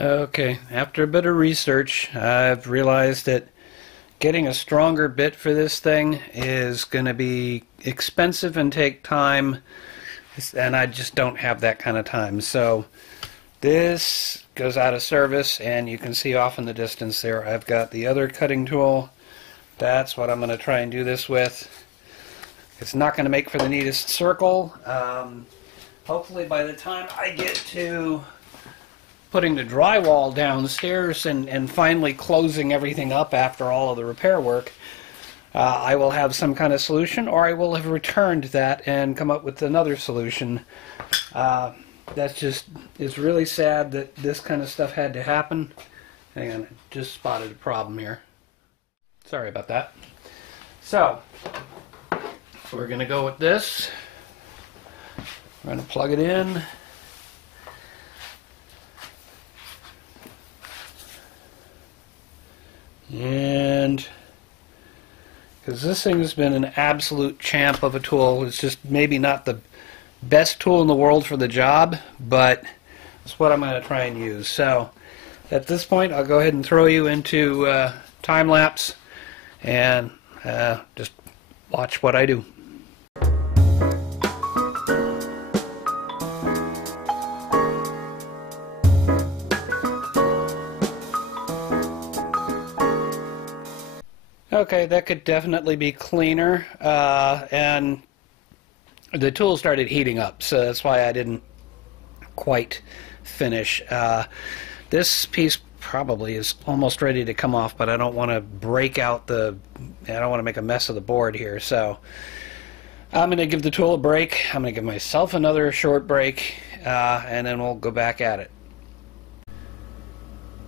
Okay, after a bit of research, I've realized that getting a stronger bit for this thing is going to be expensive and take time, and I just don't have that kind of time. So this goes out of service, and you can see off in the distance there I've got the other cutting tool. That's what I'm going to try and do this with. It's not going to make for the neatest circle. Hopefully by the time I get to putting the drywall downstairs and finally closing everything up after all of the repair work, I will have some kind of solution, or I will have returned that and come up with another solution. It's really sad that this kind of stuff had to happen. Hang on, I just spotted a problem here. Sorry about that. So, we're going to go with this. We're going to plug it in. And because this thing has been an absolute champ of a tool, it's just maybe not the best tool in the world for the job, but it's what I'm going to try and use. So at this point, I'll go ahead and throw you into time lapse and just watch what I do. Okay, that could definitely be cleaner, and the tool started heating up, so that's why I didn't quite finish. This piece probably is almost ready to come off, but I don't want to break out I don't want to make a mess of the board here, so I'm going to give the tool a break. I'm going to give myself another short break, and then we'll go back at it.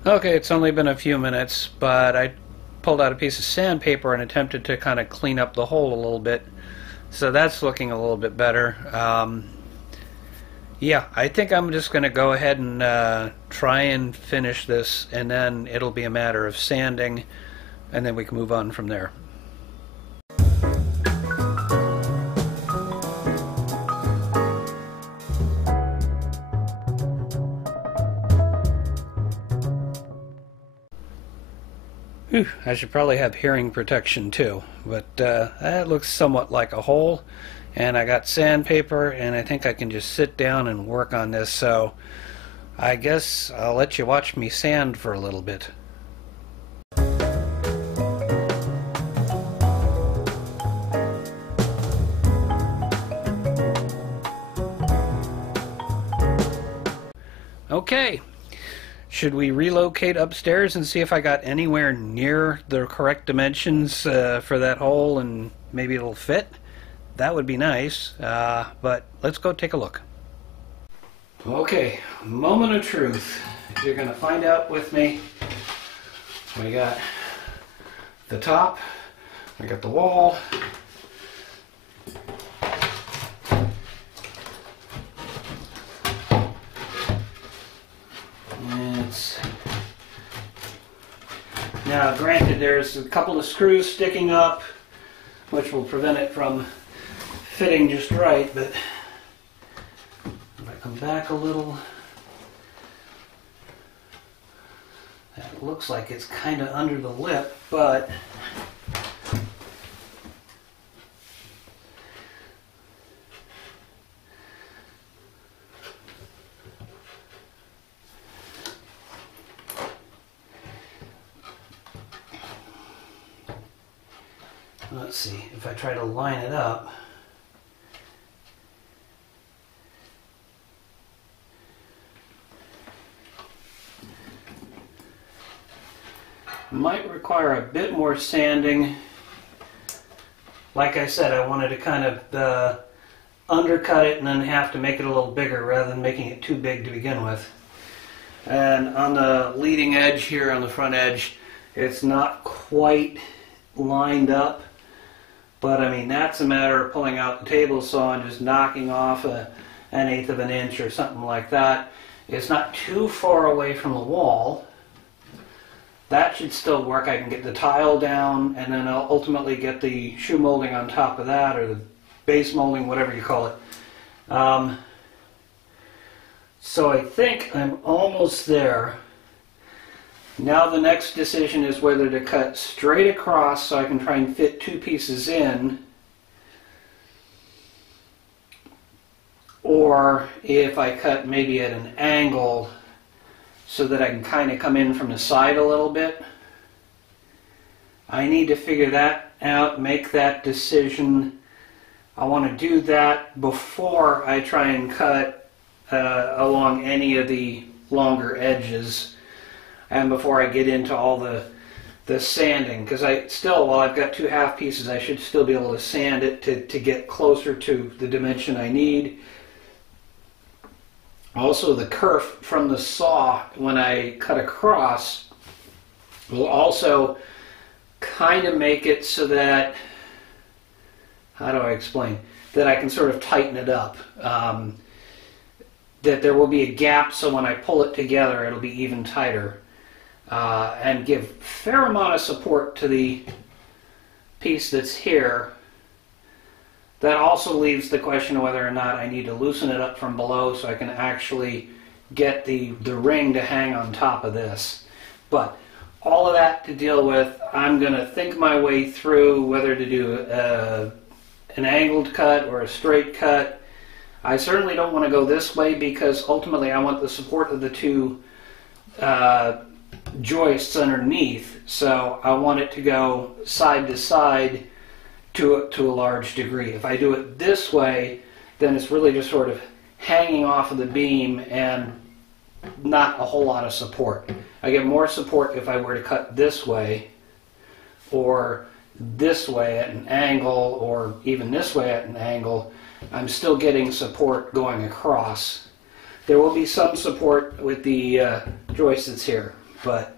Okay, it's only been a few minutes, but I pulled out a piece of sandpaper and attempted to kind of clean up the hole a little bit, so that's looking a little bit better. Yeah, I think I'm just going to go ahead and try and finish this, and then it'll be a matter of sanding, and then we can move on from there. Whew, I should probably have hearing protection too, but that looks somewhat like a hole, and I got sandpaper, and I think I can just sit down and work on this, so I guess I'll let you watch me sand for a little bit. Okay. Should we relocate upstairs and see if I got anywhere near the correct dimensions for that hole, and maybe it'll fit? That would be nice, but let's go take a look. Okay, moment of truth. You're going to find out with me. We got the top, we got the wall. Now, granted, there's a couple of screws sticking up, which will prevent it from fitting just right, but if I come back a little, that looks like it's kind of under the lip, but let's see, if I try to line it up, might require a bit more sanding. Like I said, I wanted to kind of undercut it and then have to make it a little bigger rather than making it too big to begin with. And on the leading edge here, on the front edge, it's not quite lined up. But I mean, that's a matter of pulling out the table saw and just knocking off an eighth of an inch or something like that. It's not too far away from the wall. That should still work. I can get the tile down, and then I'll ultimately get the shoe molding on top of that, or the base molding, whatever you call it. So I think I'm almost there. Now the next decision is whether to cut straight across so I can try and fit two pieces in, or if I cut maybe at an angle so that I can kind of come in from the side a little bit. I need to figure that out, make that decision. I want to do that before I try and cut along any of the longer edges, and before I get into all the sanding, because while I've got two half pieces, I should still be able to sand it to get closer to the dimension I need. Also, the kerf from the saw when I cut across will also kind of make it so that, how do I explain, that I can sort of tighten it up. That there will be a gap, so when I pull it together it'll be even tighter, and give a fair amount of support to the piece that's here. That also leaves the question of whether or not I need to loosen it up from below so I can actually get the ring to hang on top of this. But all of that to deal with, I'm going to think my way through whether to do an angled cut or a straight cut. I certainly don't want to go this way because ultimately I want the support of the two joists underneath, so I want it to go side to side to a large degree. If I do it this way, then it's really just sort of hanging off of the beam and not a whole lot of support. I get more support if I were to cut this way, or this way at an angle, or even this way at an angle. I'm still getting support going across. There will be some support with the joist that's here, but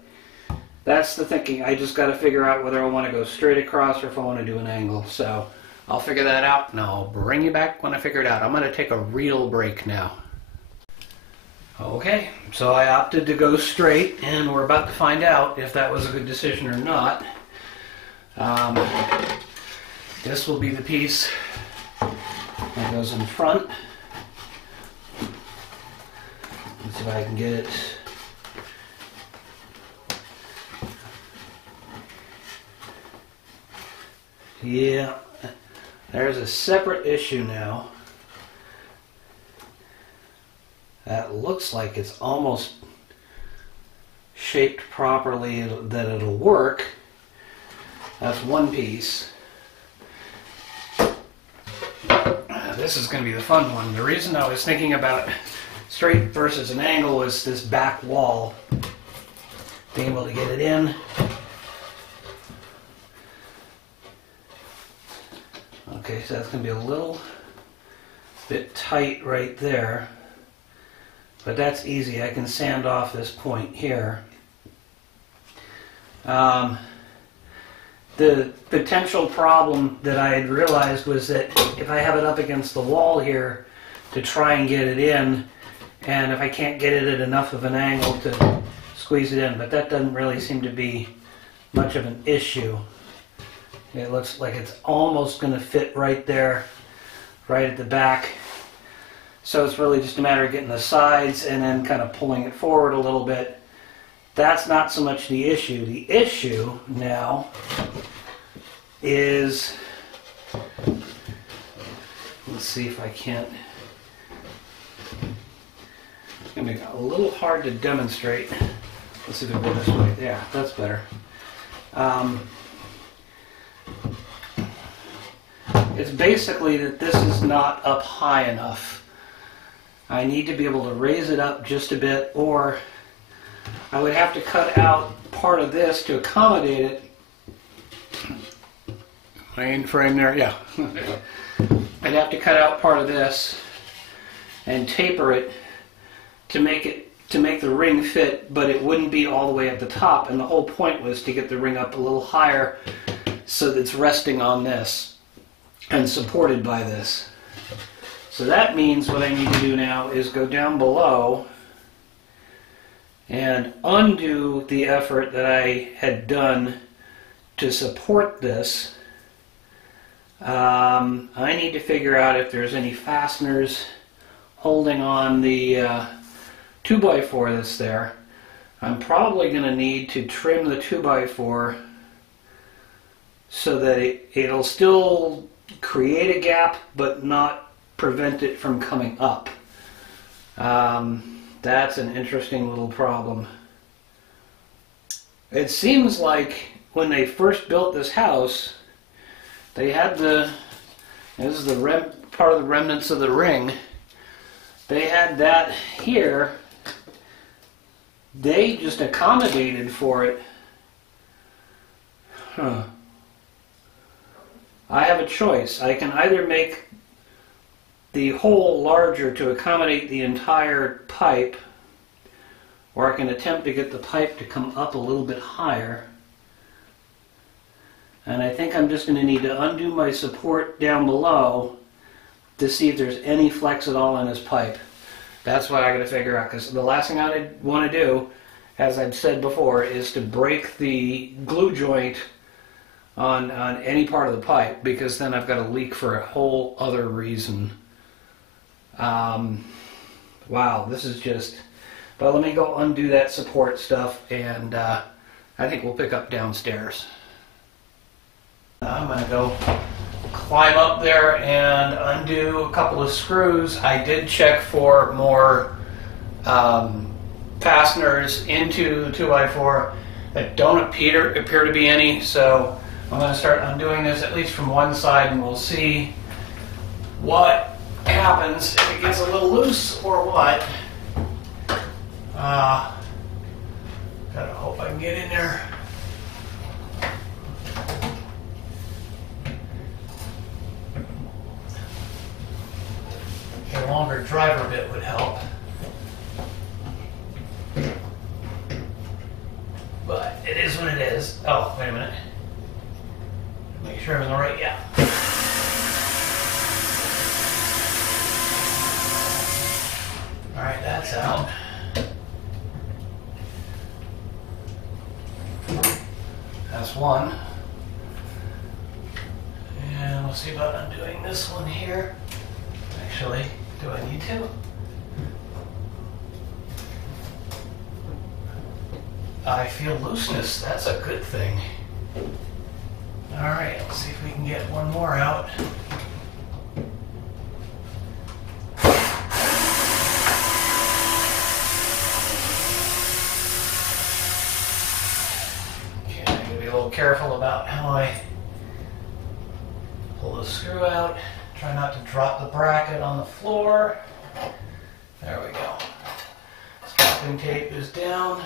that's the thinking. I just got to figure out whether I want to go straight across or if I want to do an angle. So I'll figure that out and I'll bring you back when I figure it out. I'm going to take a real break now. Okay, so I opted to go straight, and we're about to find out if that was a good decision or not. This will be the piece that goes in front. Let's see if I can get it. Yeah, there's a separate issue now. That looks like it's almost shaped properly that it'll work. That's one piece. This is going to be the fun one. The reason I was thinking about straight versus an angle is this back wall. Being able to get it in. Okay, so that's going to be a little bit tight right there. But that's easy. I can sand off this point here. The potential problem that I had realized was that if I have it up against the wall here to try and get it in, and if I can't get it at enough of an angle to squeeze it in, but that doesn't really seem to be much of an issue. It looks like it's almost going to fit right there, right at the back. So it's really just a matter of getting the sides and then kind of pulling it forward a little bit. That's not so much the issue. The issue now is, let's see if I can't, it's going to be a little hard to demonstrate. Let's see if I go this way. Yeah, that's better. It's basically that this is not up high enough. I need to be able to raise it up just a bit, or I would have to cut out part of this to accommodate it. Main frame there, yeah. I'd have to cut out part of this and taper it to make the ring fit, but it wouldn't be all the way at the top. And the whole point was to get the ring up a little higher so that it's resting on this and supported by this. So that means what I need to do now is go down below and undo the effort that I had done to support this. I need to figure out if there's any fasteners holding on the 2x4 that's there. I'm probably going to need to trim the 2x4 so that it'll still create a gap but not prevent it from coming up. That's an interesting little problem. It seems like when they first built this house, they had this is the part of the remnants of the ring. They had that here. They just accommodated for it. Huh. I have a choice. I can either make the hole larger to accommodate the entire pipe, or I can attempt to get the pipe to come up a little bit higher. And I think I'm just going to need to undo my support down below to see if there's any flex at all in this pipe. That's what I got to figure out, because the last thing I want to do, as I've said before, is to break the glue joint on any part of the pipe, because then I've got a leak for a whole other reason. Wow, this is just... But let me go undo that support stuff, and I think we'll pick up downstairs. I'm going to go climb up there and undo a couple of screws. I did check for more fasteners into the 2x4 that don't appear to be any, so I'm going to start undoing this at least from one side, and we'll see what happens, if it gets a little loose or what. Gotta hope I can get in there. A longer driver bit would help. But it is what it is. Oh, wait a minute. Make sure I'm in the right, yeah. Alright, that's out. That's one. And we'll see about undoing this one here. Actually, do I need to? I feel looseness. That's a good thing. Alright, let's see if we can get one more out. Okay, I'm going to be a little careful about how I pull the screw out. Try not to drop the bracket on the floor. There we go. Stopping tape is down.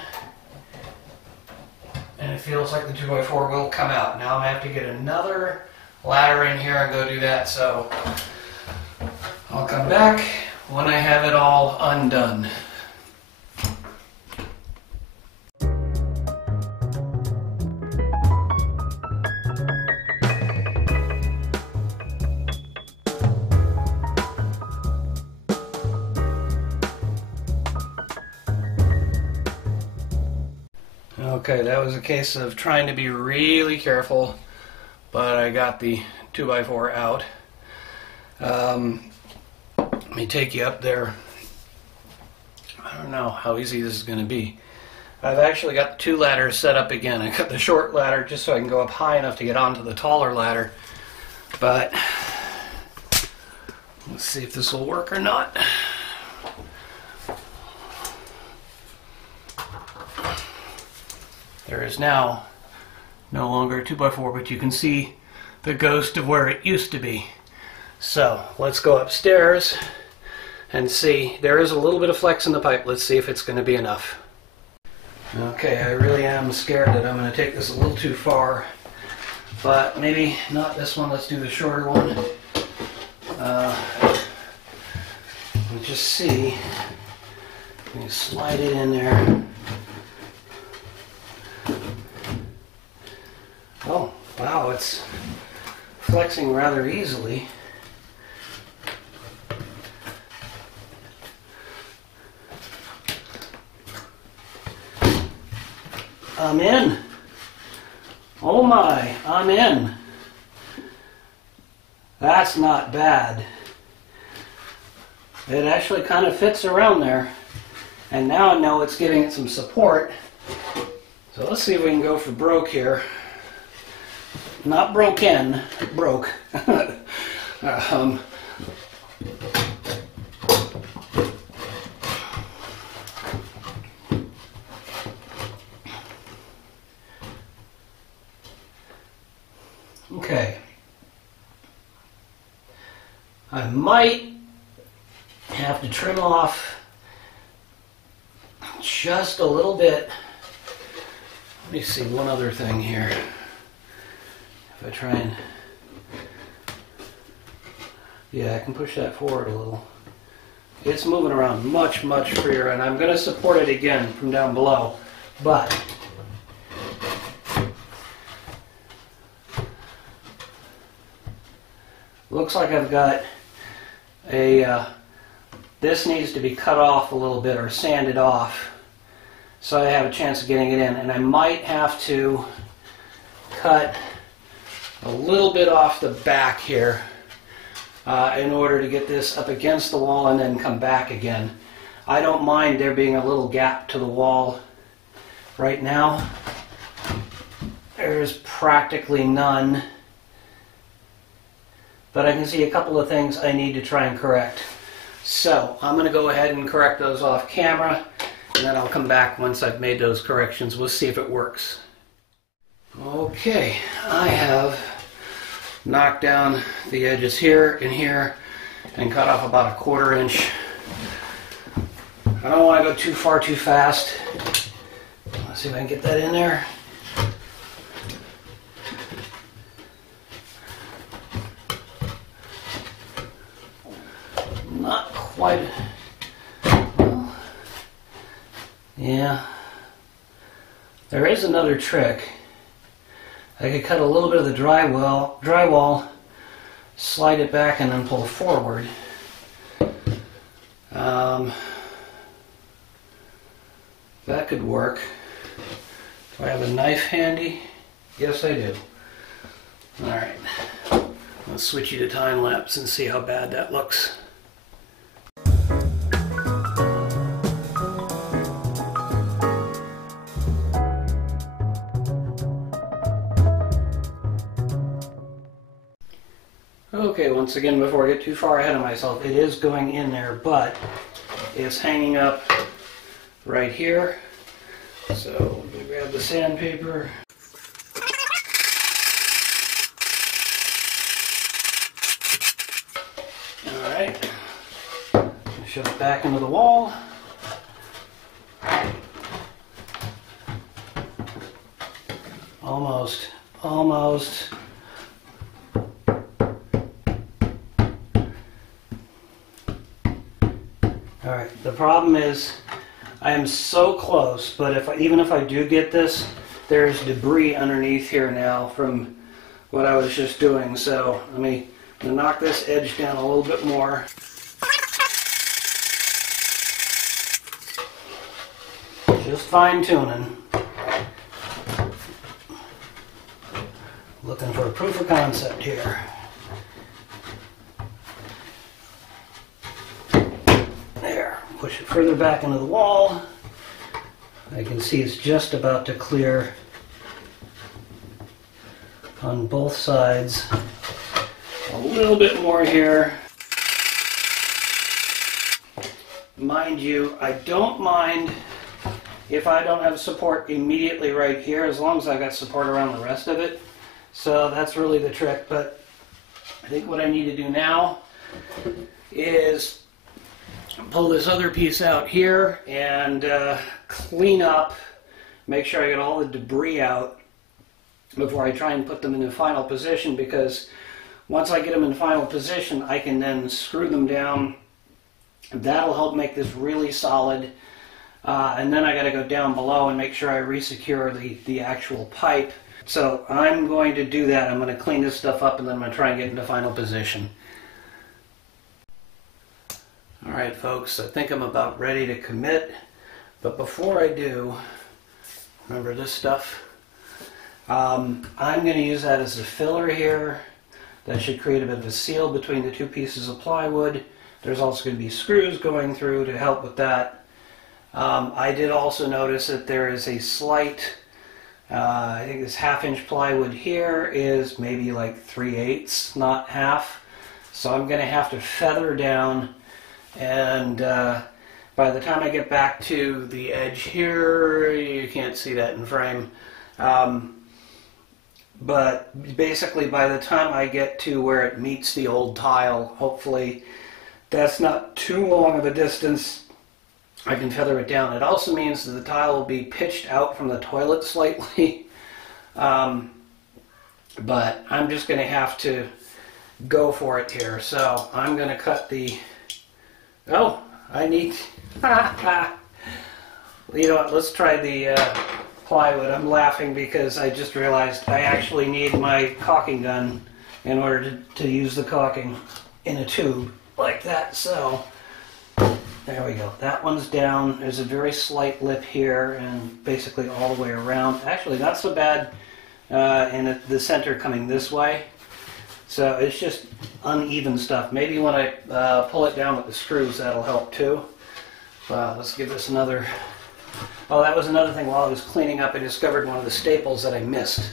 And it feels like the 2x4 will come out. Now I'm going to have to get another ladder in here and go do that. So I'll come back when I have it all undone. Okay, that was a case of trying to be really careful, but I got the 2x4 out. Let me take you up there. I don't know how easy this is going to be. I've actually got the two ladders set up again. I got the short ladder just so I can go up high enough to get onto the taller ladder. But let's see if this will work or not. There is now no longer a 2x4, but you can see the ghost of where it used to be. So let's go upstairs and see. There is a little bit of flex in the pipe. Let's see if it's going to be enough. Okay, I really am scared that I'm going to take this a little too far, but maybe not this one. Let's do the shorter one. Let's just see. Let me slide it in there. Oh, wow, it's flexing rather easily. I'm in. Oh my, I'm in. That's not bad. It actually kind of fits around there. And now I know it's giving it some support. So let's see if we can go for broke here. Not broken, broke. Okay. I might have to trim off just a little bit. Let me see one other thing here. If I try and... Yeah, I can push that forward a little. It's moving around much, much freer, and I'm going to support it again from down below. But looks like I've got a... this needs to be cut off a little bit or sanded off so I have a chance of getting it in. And I might have to cut a little bit off the back here in order to get this up against the wall and then come back again. I don't mind there being a little gap to the wall right now. There's practically none. But I can see a couple of things I need to try and correct. So I'm going to go ahead and correct those off camera, and then I'll come back once I've made those corrections. We'll see if it works. Okay, I have knocked down the edges here and here and cut off about 1/4 inch. I don't want to go too far too fast. Let's see if I can get that in there. Not quite. Well, yeah. There is another trick. I could cut a little bit of the drywall, slide it back, and then pull forward. That could work. Do I have a knife handy? Yes, I do. Alright. Let's switch you to time lapse and see how bad that looks. Okay, once again, before I get too far ahead of myself, it is going in there, but it's hanging up right here. So let me grab the sandpaper. Alright, shove it back into the wall. Almost. Alright, the problem is I am so close, but even if I do get this, there's debris underneath here now from what I was just doing. So I'm going to knock this edge down a little bit more. Just fine tuning. Looking for a proof of concept here. Push it further back into the wall. I can see it's just about to clear on both sides. A little bit more here. Mind you, I don't mind if I don't have support immediately right here, as long as I've got support around the rest of it. So that's really the trick. But I think what I need to do now is pull this other piece out here and clean up, make sure I get all the debris out before I try and put them in the final position, because once I get them in final position, I can then screw them down. That'll help make this really solid. And then I got to go down below and make sure I re-secure the actual pipe. So I'm going to do that. I'm going to clean this stuff up, and then I'm going to try and get into final position. Alright folks, I think I'm about ready to commit, but before I do, remember this stuff? I'm going to use that as a filler here. That should create a bit of a seal between the two pieces of plywood. There's also going to be screws going through to help with that. I did also notice that there is a slight, I think this 1/2 inch plywood here is maybe like 3/8, not half. So I'm going to have to feather down, and by the time I get back to the edge here, you can't see that in frame. But basically by the time I get to where it meets the old tile, hopefully that's not too long of a distance, I can feather it down. It also means that the tile will be pitched out from the toilet slightly. But I'm just going to have to go for it here. So I'm going to cut the... Oh, I need... You know what, let's try the plywood. I'm laughing because I just realized I actually need my caulking gun in order to use the caulking in a tube like that. So there we go. That one's down. There's a very slight lip here and basically all the way around. Actually, not so bad in the center coming this way. So it's just uneven stuff. Maybe when I pull it down with the screws, that'll help too. Let's give this another... Oh, that was another thing. While I was cleaning up, I discovered one of the staples that I missed.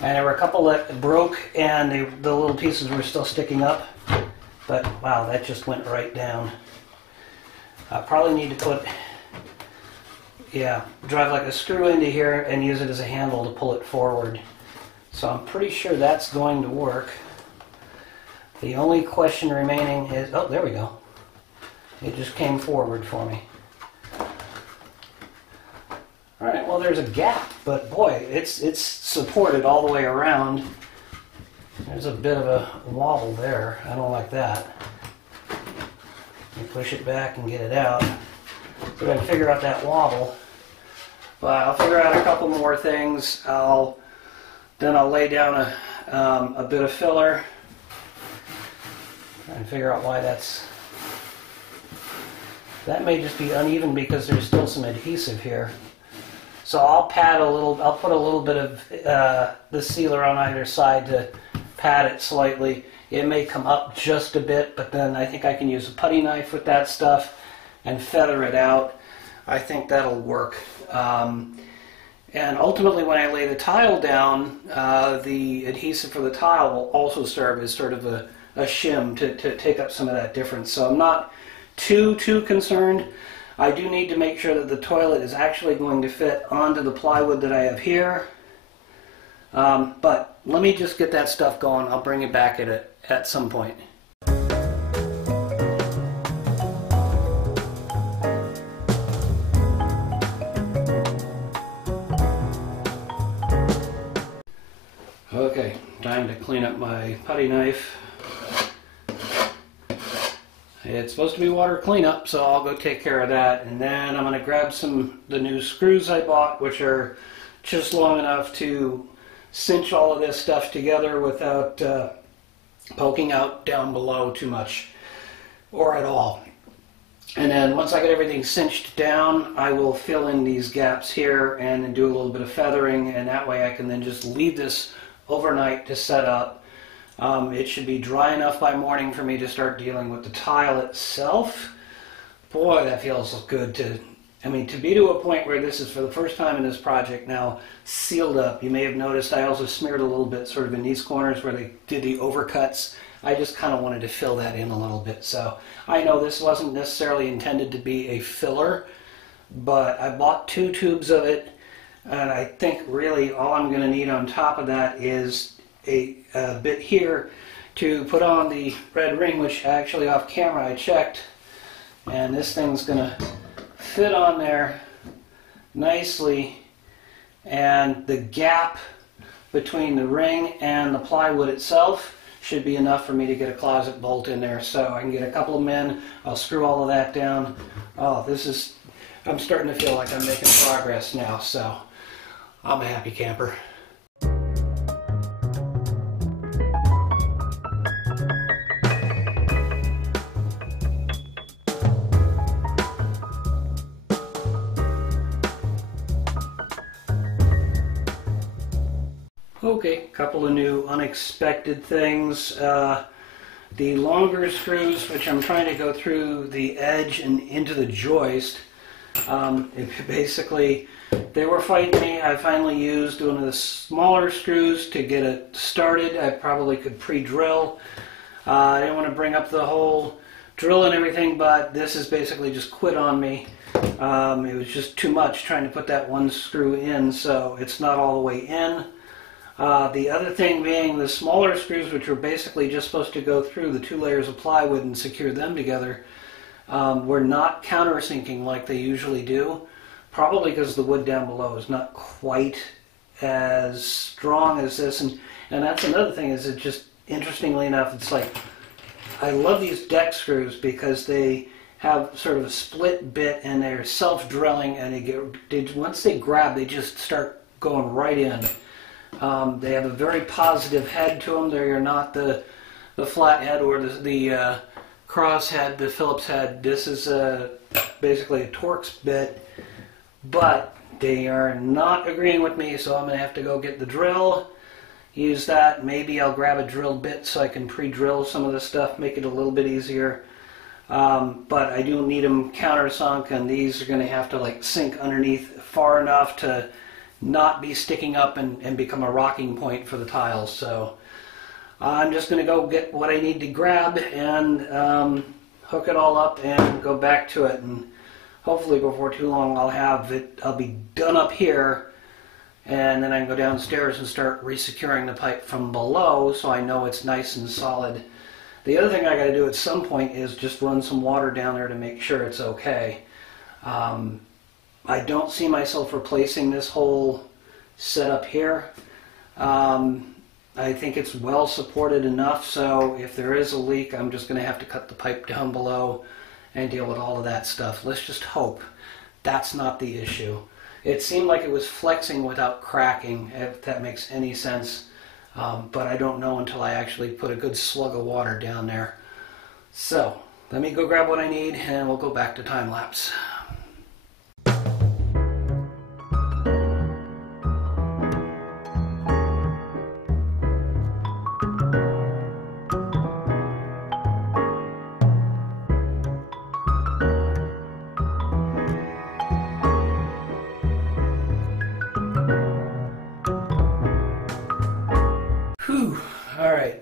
And there were a couple that broke and the little pieces were still sticking up. But wow, that just went right down. I probably need to put, drive like a screw into here and use it as a handle to pull it forward. So I'm pretty sure that's going to work. The only question remaining is, oh, there we go. It just came forward for me. Alright, well there's a gap, but boy, it's supported all the way around. There's a bit of a wobble there. I don't like that. Push it back and get it out. So I can figure out that wobble. But I'll figure out a couple more things. Then I'll lay down a bit of filler and figure out why that's... That may just be uneven because there's still some adhesive here. So I'll pad a little, I'll put a little bit of the sealer on either side to pad it slightly. It may come up just a bit, but then I think I can use a putty knife with that stuff and feather it out. I think that'll work. And ultimately when I lay the tile down, the adhesive for the tile will also serve as sort of a shim to take up some of that difference. So I'm not too concerned. I do need to make sure that the toilet is actually going to fit onto the plywood that I have here. But let me just get that stuff going. I'll bring it back at some point. Okay, time to clean up my putty knife. It's supposed to be water cleanup, so I'll go take care of that. And then I'm going to grab the new screws I bought, which are just long enough to cinch all of this stuff together without poking out down below too much or at all. And then once I get everything cinched down, I will fill in these gaps here and then do a little bit of feathering, and that way I can then just leave this overnight to set up. It should be dry enough by morning for me to start dealing with the tile itself. Boy, that feels good to be to a point where this is for the first time in this project now sealed up. You may have noticed I also smeared a little bit sort of in these corners where they did the overcuts. I just kind of wanted to fill that in a little bit. So I know this wasn't necessarily intended to be a filler, but I bought 2 tubes of it, and I think really all I'm going to need on top of that is a bit here to put on the red ring, which actually off camera I checked, and this thing's going to fit on there nicely, and the gap between the ring and the plywood itself should be enough for me to get a closet bolt in there. So I can get a couple of men, I'll screw all of that down. Oh, I'm starting to feel like I'm making progress now, so I'm a happy camper. Okay, a couple of new unexpected things. The longer screws, which I'm trying to go through the edge and into the joist, Basically, they were fighting me. I finally used one of the smaller screws to get it started. I probably could pre-drill. I didn't want to bring up the whole drill and everything, but this is basically just quit on me. It was just too much trying to put that one screw in, so it's not all the way in. The other thing being the smaller screws, which were basically just supposed to go through the 2 layers of plywood and secure them together, were not countersinking like they usually do. Probably because the wood down below is not quite as strong as this. And that's another thing, is it just, interestingly enough, it's like, I love these deck screws because they have sort of a split bit and they're self-drilling, and once they grab, they just start going right in. They have a very positive head to them. They are not the flat head or the cross head, the Phillips head. This is basically a Torx bit, but they are not agreeing with me, so I'm going to have to go get the drill, use that. Maybe I'll grab a drill bit so I can pre-drill some of this stuff, make it a little bit easier. But I do need them countersunk, and these are going to have to like sink underneath far enough to not be sticking up and become a rocking point for the tiles. So I'm just going to go get what I need to grab and hook it all up and go back to it. And hopefully before too long I'll be done up here, and then I can go downstairs and start resecuring the pipe from below so I know it's nice and solid. The other thing I got to do at some point is just run some water down there to make sure it's okay. I don't see myself replacing this whole setup here. I think it's well supported enough, so if there is a leak, I'm just going to have to cut the pipe down below and deal with all of that stuff. Let's just hope that's not the issue. It seemed like it was flexing without cracking, if that makes any sense. But I don't know until I actually put a good slug of water down there. So, let me go grab what I need and we'll go back to time lapse. Alright,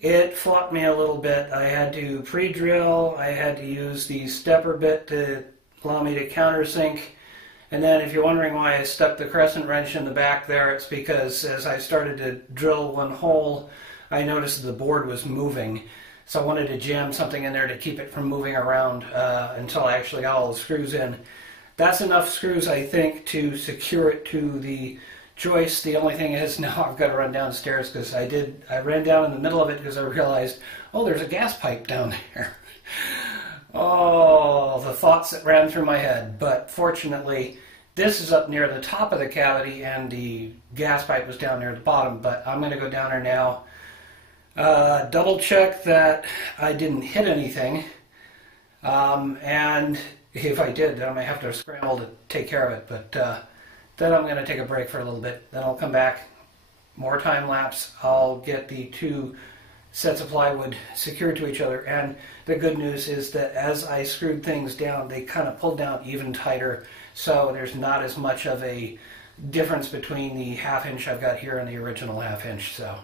it flopped me a little bit. I had to pre-drill, I had to use the stepper bit to allow me to countersink, and then if you're wondering why I stuck the crescent wrench in the back there, it's because as I started to drill one hole, I noticed that the board was moving. So I wanted to jam something in there to keep it from moving around until I actually got all the screws in. That's enough screws, I think, to secure it to the joist. The only thing is now I've got to run downstairs because I ran down in the middle of it because I realized, oh, there's a gas pipe down there. Oh, the thoughts that ran through my head. But fortunately, this is up near the top of the cavity and the gas pipe was down there at the bottom. But I'm going to go down there now, double check that I didn't hit anything. And if I did, then I might have to scramble to take care of it. But then I'm going to take a break for a little bit. Then I'll come back, more time lapse. I'll get the 2 sets of plywood secured to each other. And the good news is that as I screwed things down, they kind of pulled down even tighter. So there's not as much of a difference between the 1/2 inch I've got here and the original 1/2 inch. So.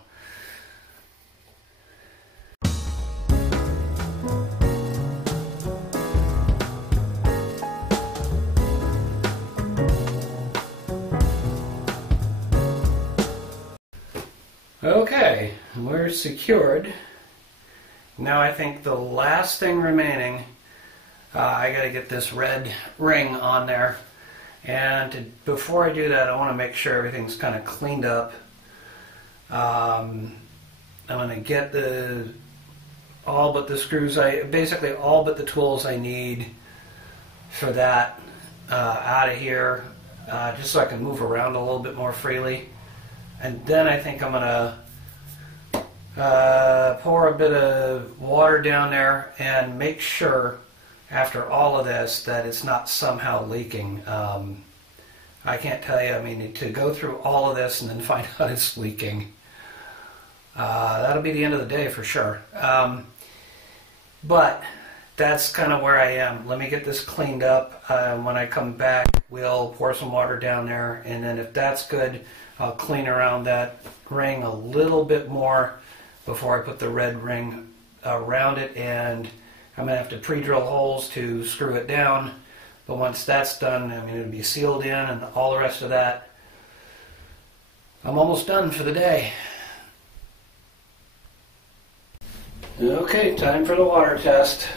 Okay, we're secured. Now I think the last thing remaining, I got to get this red ring on there. And before I do that, I want to make sure everything's kind of cleaned up. I'm going to get all but the screws, basically all but the tools I need for that out of here, just so I can move around a little bit more freely. And then I think I'm going to pour a bit of water down there and make sure after all of this that it's not somehow leaking. I can't tell you, I mean, to go through all of this and then find out it's leaking, that'll be the end of the day for sure. But that's kind of where I am. Let me get this cleaned up. When I come back, we'll pour some water down there, and then if that's good, I'll clean around that ring a little bit more before I put the red ring around it, and I'm going to have to pre-drill holes to screw it down. But once that's done, I mean, it'll be sealed in and all the rest of that. I'm almost done for the day. Okay, time for the water test.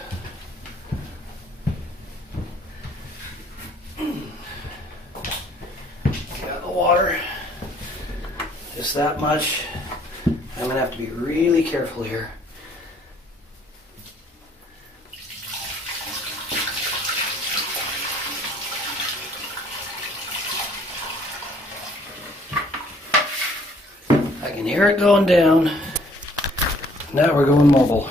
Got the water, just that much. I'm going to have to be really careful here. I can hear it going down. Now we're going mobile.